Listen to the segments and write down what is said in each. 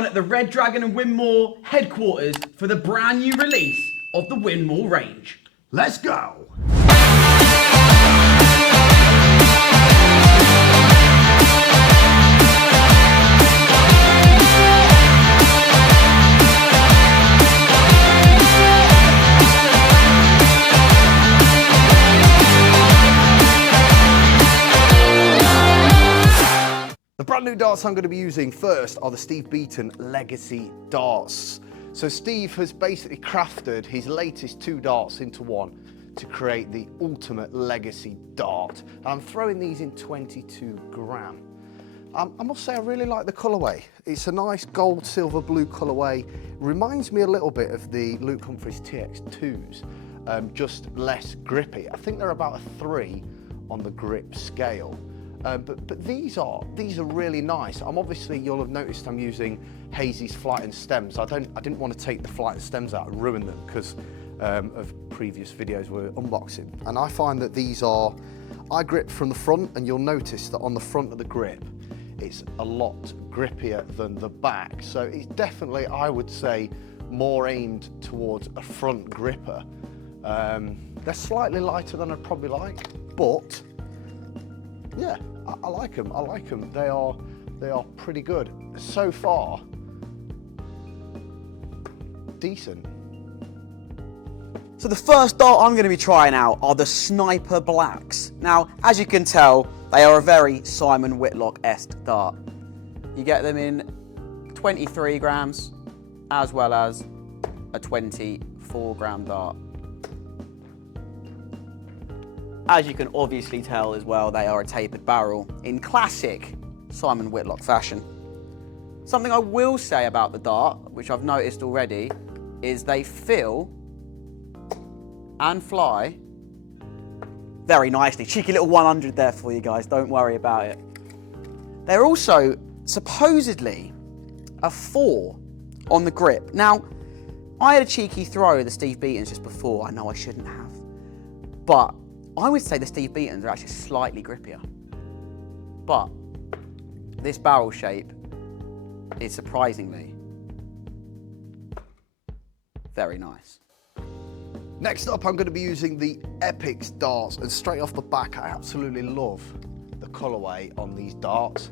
down at the Red Dragon and Winmau headquarters for the brand new release of the Winmau range. Let's go! The brand new darts I'm going to be using first are the Steve Beaton Legacy darts. So Steve has basically crafted his latest two darts into one to create the ultimate legacy dart. And I'm throwing these in 22 gram. I must say I really like the colourway. It's a nice gold, silver, blue colourway. Reminds me a little bit of the Luke Humphries TX2s, just less grippy. I think they're about a 3 on the grip scale. But these are really nice. Obviously you'll have noticed I'm using Hazy's flight and stems. I didn't want to take the flight and stems out and ruin them because of previous videos we're unboxing. And I find that I grip from the front, and you'll notice that on the front of the grip it's a lot grippier than the back. So it's definitely, I would say, more aimed towards a front gripper. They're slightly lighter than I'd probably like, but yeah, I like them. I like them. They are pretty good so far. Decent. So the first dart I'm going to be trying out are the Sniper Blacks. Now, as you can tell, they are a very Simon Whitlock-esque dart. You get them in 23 grams as well as a 24 gram dart. As you can obviously tell as well, they are a tapered barrel in classic Simon Whitlock fashion. Something I will say about the dart, which I've noticed already, is they feel and fly very nicely. Cheeky little 100 there for you guys, don't worry about it. They're also supposedly a 4 on the grip. Now, I had a cheeky throw of the Steve Beatons just before. I know I shouldn't have, but I would say the Steve Beatons are actually slightly grippier. But this barrel shape is surprisingly very nice. Next up, I'm going to be using the Epix darts, and straight off the back, I absolutely love the colourway on these darts.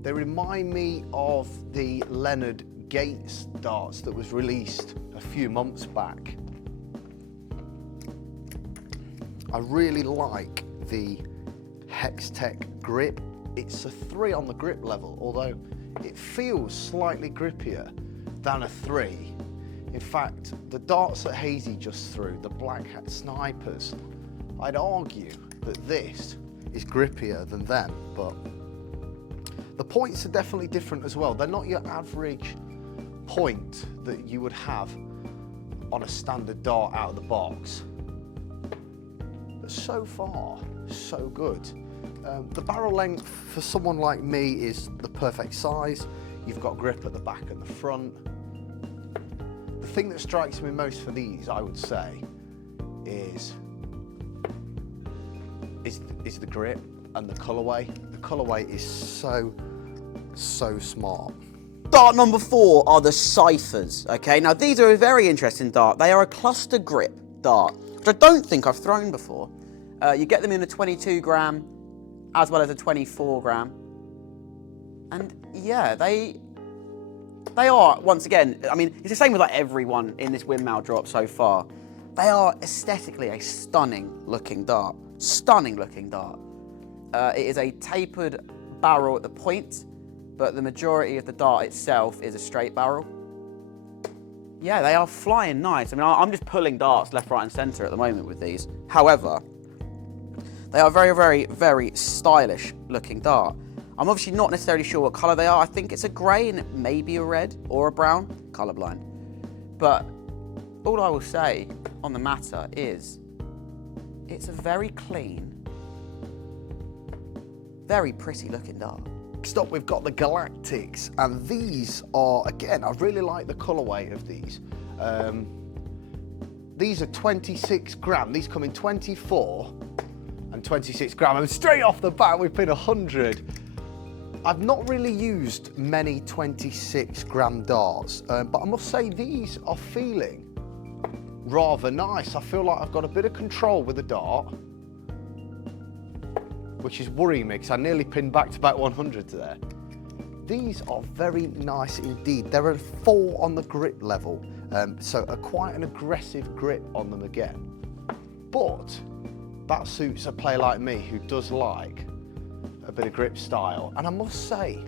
They remind me of the Leonard Gates darts that was released a few months back. I really like the Hextech grip. It's a 3 on the grip level, although it feels slightly grippier than a 3. In fact, the darts that Hazy just threw, the Black Hat Snipers, I'd argue that this is grippier than them, but the points are definitely different as well. They're not your average point that you would have on a standard dart out of the box. But so far, so good. The barrel length for someone like me is the perfect size. You've got grip at the back and the front. The thing that strikes me most for these, I would say, is the grip and the colourway. The colourway is so smart. Dart number 4 are the Cyphers. Okay, now these are a very interesting dart. They are a cluster grip dart, which I don't think I've thrown before. You get them in a 22 gram as well as a 24 gram. And yeah, they are, once again, I mean, it's the same with like everyone in this Winmau drop so far. They are aesthetically a stunning looking dart. Stunning looking dart. It is a tapered barrel at the point, but the majority of the dart itself is a straight barrel. Yeah, they are flying nice. I mean, I'm just pulling darts left, right, and center at the moment with these. However, they are very, very, very stylish looking dart. I'm obviously not necessarily sure what color they are. I think it's a gray and maybe a red or a brown, colorblind. But all I will say on the matter is it's a very clean, very pretty looking dart. Next up, we've got the Galactics, and these are, again, I really like the colourway of these. These are 26 gram. These come in 24 and 26 gram. And straight off the bat, we've been 100. I've not really used many 26 gram darts, but I must say these are feeling rather nice. I feel like I've got a bit of control with the dart, which is worrying me because I nearly pinned back to about 100 there. These are very nice indeed. There are 4 on the grip level, so quite an aggressive grip on them again. But that suits a player like me who does like a bit of grip style. And I must say,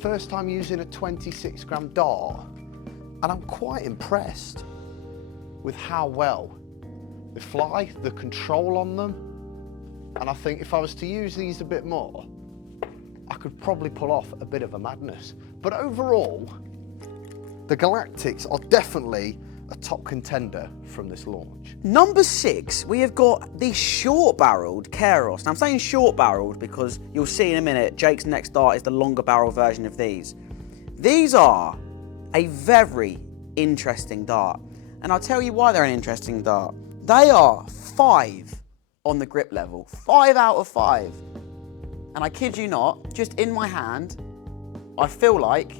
first time using a 26 gram dart, and I'm quite impressed with how well they fly, the control on them. And I think if I was to use these a bit more, I could probably pull off a bit of a madness. But overall, the Galactics are definitely a top contender from this launch. Number 6, we have got the short-barreled Kairos. Now I'm saying short-barreled because you'll see in a minute, Jake's next dart is the longer barrel version of these. These are a very interesting dart. And I'll tell you why they're an interesting dart. They are 5 on the grip level, 5 out of 5. And I kid you not, just in my hand, I feel like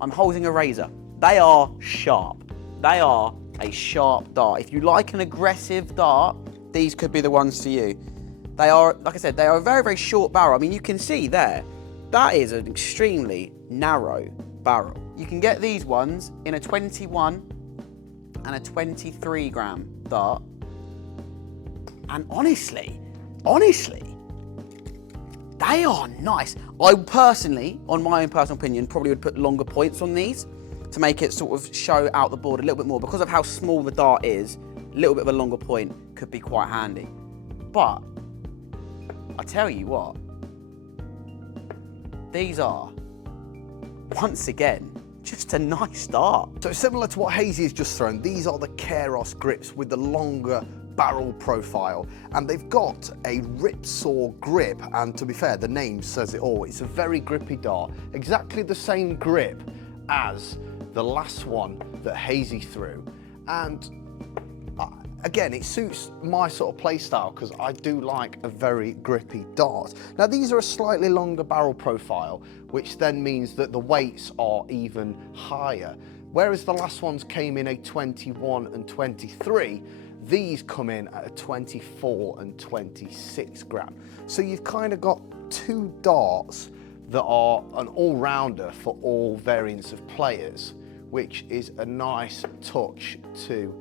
I'm holding a razor. They are sharp. They are a sharp dart. If you like an aggressive dart, these could be the ones for you. They are, like I said, they are a very, very short barrel. I mean, you can see there, that is an extremely narrow barrel. You can get these ones in a 21 and a 23 gram dart. And honestly, they are nice. I personally, on my own personal opinion, probably would put longer points on these to make it sort of show out the board a little bit more. Because of how small the dart is, a little bit of a longer point could be quite handy. But I tell you what, these are, once again, just a nice dart. So similar to what Hazy has just thrown, these are the Kairos grips with the longer barrel profile, and they've got a ripsaw grip, and to be fair, the name says it all. It's a very grippy dart, exactly the same grip as the last one that Hazy threw, and again, it suits my sort of play style because I do like a very grippy dart. Now these are a slightly longer barrel profile, which then means that the weights are even higher. Whereas the last ones came in a 21 and 23, these come in at a 24 and 26 gram. So you've kind of got 2 darts that are an all-rounder for all variants of players, which is a nice touch to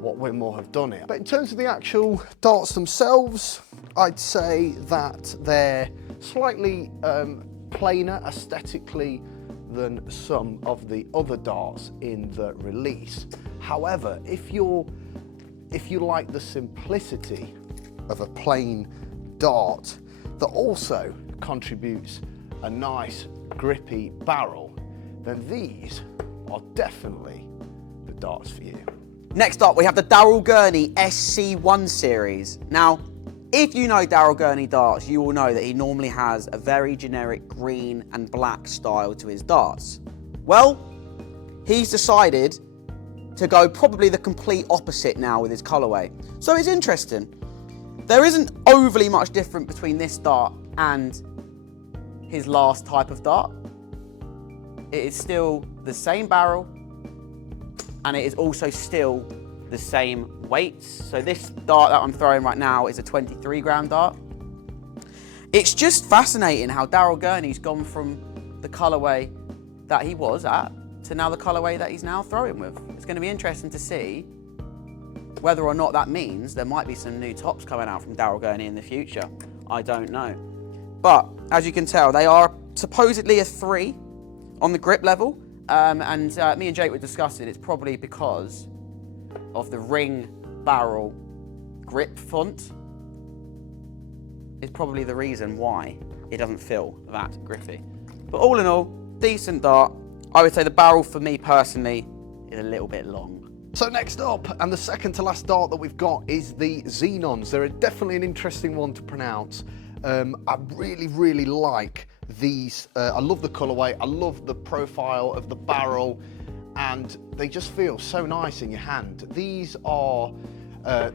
what Winmau have done here. But in terms of the actual darts themselves, I'd say that they're slightly plainer aesthetically than some of the other darts in the release. However, if you like the simplicity of a plain dart that also contributes a nice grippy barrel, then these are definitely the darts for you. Next up, we have the Daryl Gurney SC1 series. Now, if you know Daryl Gurney darts, you will know that he normally has a very generic green and black style to his darts. Well, he's decided to go probably the complete opposite now with his colourway. So it's interesting. There isn't overly much different between this dart and his last type of dart. It is still the same barrel, and it is also still the same weights. So this dart that I'm throwing right now is a 23 gram dart. It's just fascinating how Daryl Gurney's gone from the colourway that he was at to now the colourway that he's now throwing with. It's going to be interesting to see whether or not that means there might be some new tops coming out from Daryl Gurney in the future. I don't know. But as you can tell, they are supposedly a 3 on the grip level. And me and Jake were discussing it's probably because of the ring barrel grip font is probably the reason why it doesn't feel that grippy. But all in all, decent dart. I would say the barrel for me personally is a little bit long. So next up, and the second to last dart that we've got, is the Xenons. They're definitely an interesting one to pronounce. I really like these. I love the colourway, I love the profile of the barrel, and they just feel so nice in your hand. These are,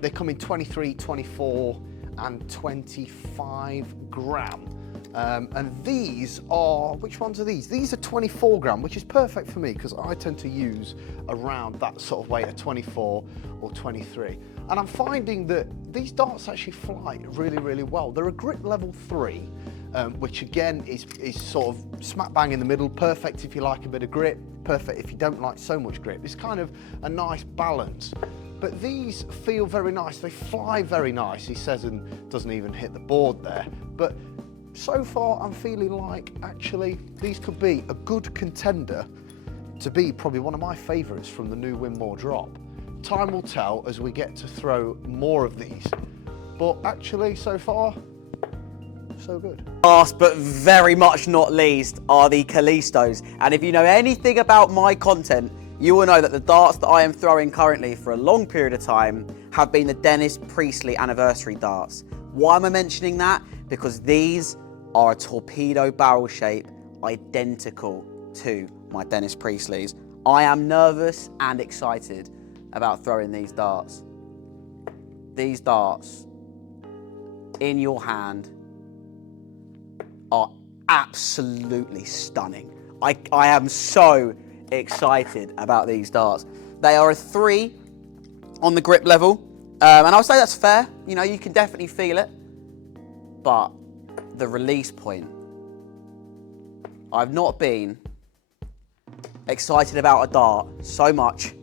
they come in 23, 24 and 25 gram. And these are, which ones are these? These are 24 gram, which is perfect for me because I tend to use around that sort of weight at 24 or 23. And I'm finding that these darts actually fly really, really well. They're a grip level 3, which again is sort of smack bang in the middle, perfect if you like a bit of grip, perfect if you don't like so much grip. It's kind of a nice balance. But these feel very nice, they fly very nice, he says, and doesn't even hit the board there. But so far I'm feeling like actually these could be a good contender to be probably one of my favourites from the new Winmau drop. Time will tell as we get to throw more of these, but actually so far, so good. Last but very much not least are the Kalistos. And if you know anything about my content, you will know that the darts that I am throwing currently for a long period of time have been the Dennis Priestley anniversary darts. Why am I mentioning that? Because these are a torpedo barrel shape identical to my Dennis Priestley's. I am nervous and excited about throwing these darts. These darts in your hand are absolutely stunning. I am so excited about these darts. They are a 3 on the grip level, and I'll say that's fair. You know, you can definitely feel it, but the release point, I've not been excited about a dart so much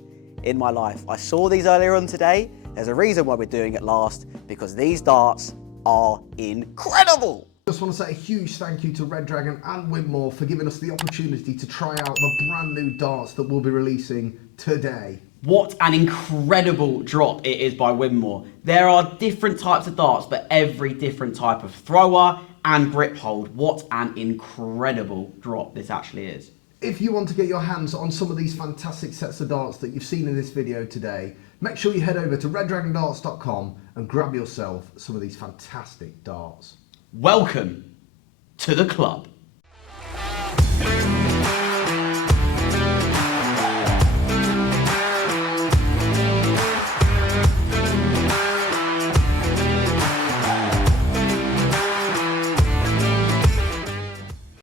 in my life. I saw these earlier on today. There's a reason why we're doing it last, because these darts are incredible. Just want to say a huge thank you to Red Dragon and Winmau for giving us the opportunity to try out the brand new darts that we'll be releasing today. What an incredible drop it is by Winmau. There are different types of darts, but every different type of thrower and grip hold. What an incredible drop this actually is. If you want to get your hands on some of these fantastic sets of darts that you've seen in this video today, make sure you head over to reddragondarts.com and grab yourself some of these fantastic darts. Welcome to the club.